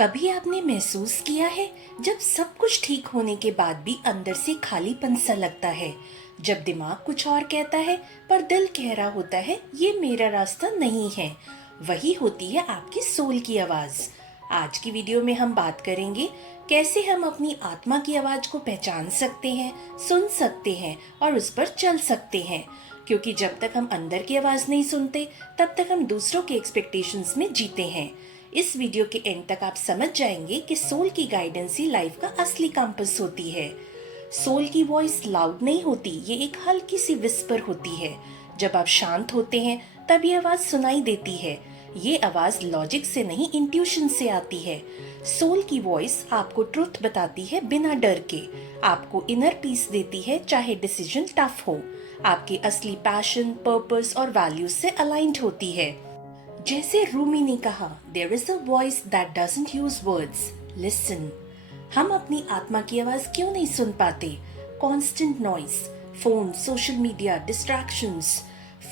कभी आपने महसूस किया है जब सब कुछ ठीक होने के बाद भी अंदर से खालीपन सा लगता है। जब दिमाग कुछ और कहता है पर दिल कह रहा होता है ये मेरा रास्ता नहीं है। वही होती है आपकी सोल की आवाज। आज की वीडियो में हम बात करेंगे कैसे हम अपनी आत्मा की आवाज को पहचान सकते हैं, सुन सकते हैं और उस पर चल सकते हैं। क्योंकि जब तक हम अंदर की आवाज नहीं सुनते तब तक हम दूसरों के एक्सपेक्टेशंस में जीते हैं। इस वीडियो के एंड तक आप समझ जाएंगे कि सोल की गाइडेंस ही लाइफ का असली कंपास होती है। सोल की वॉइस लाउड नहीं होती, ये एक हल्की सी विस्पर होती है। जब आप शांत होते हैं तब ये आवाज सुनाई देती है। ये आवाज लॉजिक से नहीं, इंट्यूशन से आती है। सोल की वॉइस आपको ट्रुथ बताती है बिना डर के, आपको इनर पीस देती है चाहे डिसीजन टफ हो, आपकी असली पैशन, पर्पस और वैल्यूज से अलाइंड होती है। जैसे रूमी ने कहा, there is a voice that doesn't use words, listen. हम अपनी आत्मा की आवाज क्यों नहीं सुन पाते? Constant noise, phone, social media, distractions,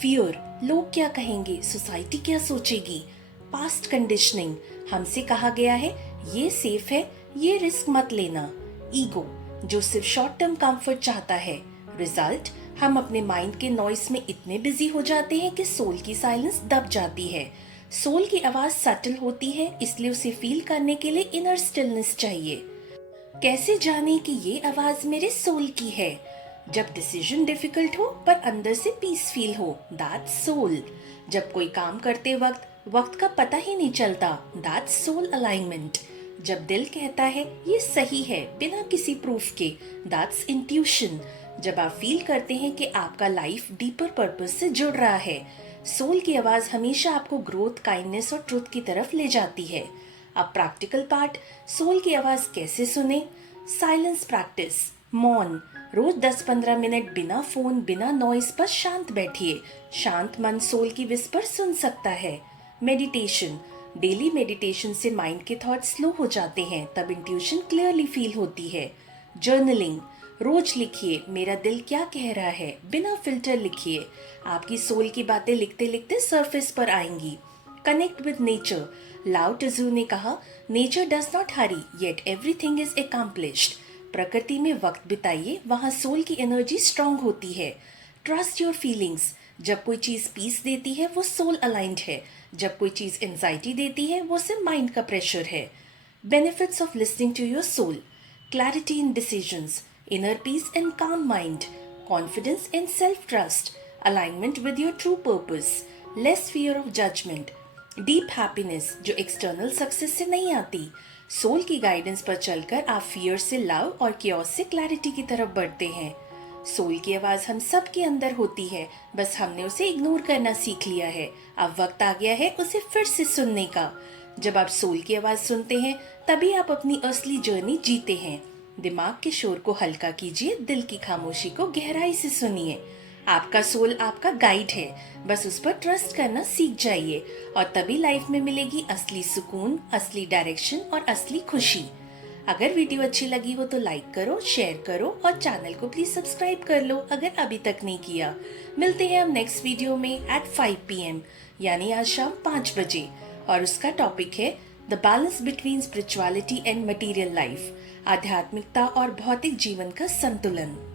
fear, लोग क्या कहेंगे, सोसाइटी क्या सोचेगी, पास्ट कंडीशनिंग, हमसे कहा गया है ये सेफ है, ये रिस्क मत लेना, ईगो जो सिर्फ शॉर्ट टर्म कंफर्ट चाहता है। रिजल्ट, हम अपने माइंड के नॉइस में इतने बिजी हो जाते हैं कि सोल की साइलेंस दब जाती है। सोल की आवाज सटल होती है, इसलिए उसे फील करने के लिए इनर स्टिलनेस चाहिए। कैसे जाने कि ये आवाज मेरे सोल की है? जब डिसीजन डिफिकल्ट हो पर अंदर से पीस फील हो, दैट्स सोल। जब कोई काम करते वक्त का पता ही नहीं चलता, दैट्स सोल अलाइनमेंट। जब दिल कहता है ये सही है बिना किसी प्रूफ के, दैट्स इंट्यूशन। जब आप फील करते हैं कि आपका लाइफ डीपर पर्पस से जुड़ रहा है। सोल की आवाज हमेशा आपको ग्रोथ, काइंडनेस और ट्रुथ की तरफ ले जाती है। अब प्रैक्टिकल पार्ट, सोल की आवाज कैसे सुने? साइलेंस प्रैक्टिस, मौन। रोज 10-15 मिनट बिना फोन, बिना नॉइस पर शांत बैठिए। शांत मन सोल की विस्पर सुन सकता है। मेडिटेशन, डेली मेडिटेशन से माइंड के थॉट स्लो हो जाते हैं, तब इंट्यूशन क्लियरली फील होती है। जर्नलिंग, रोज लिखिए मेरा दिल क्या कह रहा है, बिना फिल्टर लिखिए। आपकी सोल की बातें लिखते लिखते सरफेस पर आएंगी। कनेक्ट विद नेचर, लाओ त्जू ने कहा, nature does not Hari yet everything is accomplished. प्रकृति में वक्त बिताइए, वहाँ सोल की एनर्जी स्ट्रांग होती है। ट्रस्ट योर फीलिंग्स, जब कोई चीज पीस देती है वो सोल अलाइंड है, जब कोई चीज एंजाइटी देती है वो सिर्फ माइंड का प्रेशर है। Benefits of listening to your soul, clarity in decisions, inner peace and calm mind, confidence and self-trust, alignment with your true purpose, less fear of judgment, deep happiness जो external success से नहीं आती। Soul की guidance पर चलकर आप fear से love और क्योस से क्लैरिटी की तरफ बढ़ते हैं। सोल की आवाज हम सब के अंदर होती है, बस हमने उसे इग्नोर करना सीख लिया है। अब वक्त आ गया है उसे फिर से सुनने का। जब आप सोल की आवाज सुनते हैं तभी आप अपनी असली जर्नी जीते हैं। दिमाग के शोर को हल्का कीजिए, दिल की खामोशी को गहराई से सुनिए। आपका सोल आपका गाइड है, बस उस पर ट्रस्ट करना सीख जाइए और तभी लाइफ में मिलेगी असली सुकून, असली डायरेक्शन और असली खुशी। अगर वीडियो अच्छी लगी हो तो लाइक करो, शेयर करो और चैनल को प्लीज सब्सक्राइब कर लो अगर अभी तक नहीं किया। मिलते हैं हम नेक्स्ट वीडियो में एट 5 PM, यानी आज शाम 5 बजे, और उसका टॉपिक है the balance between spirituality and material life, आध्यात्मिकता और भौतिक जीवन का संतुलन।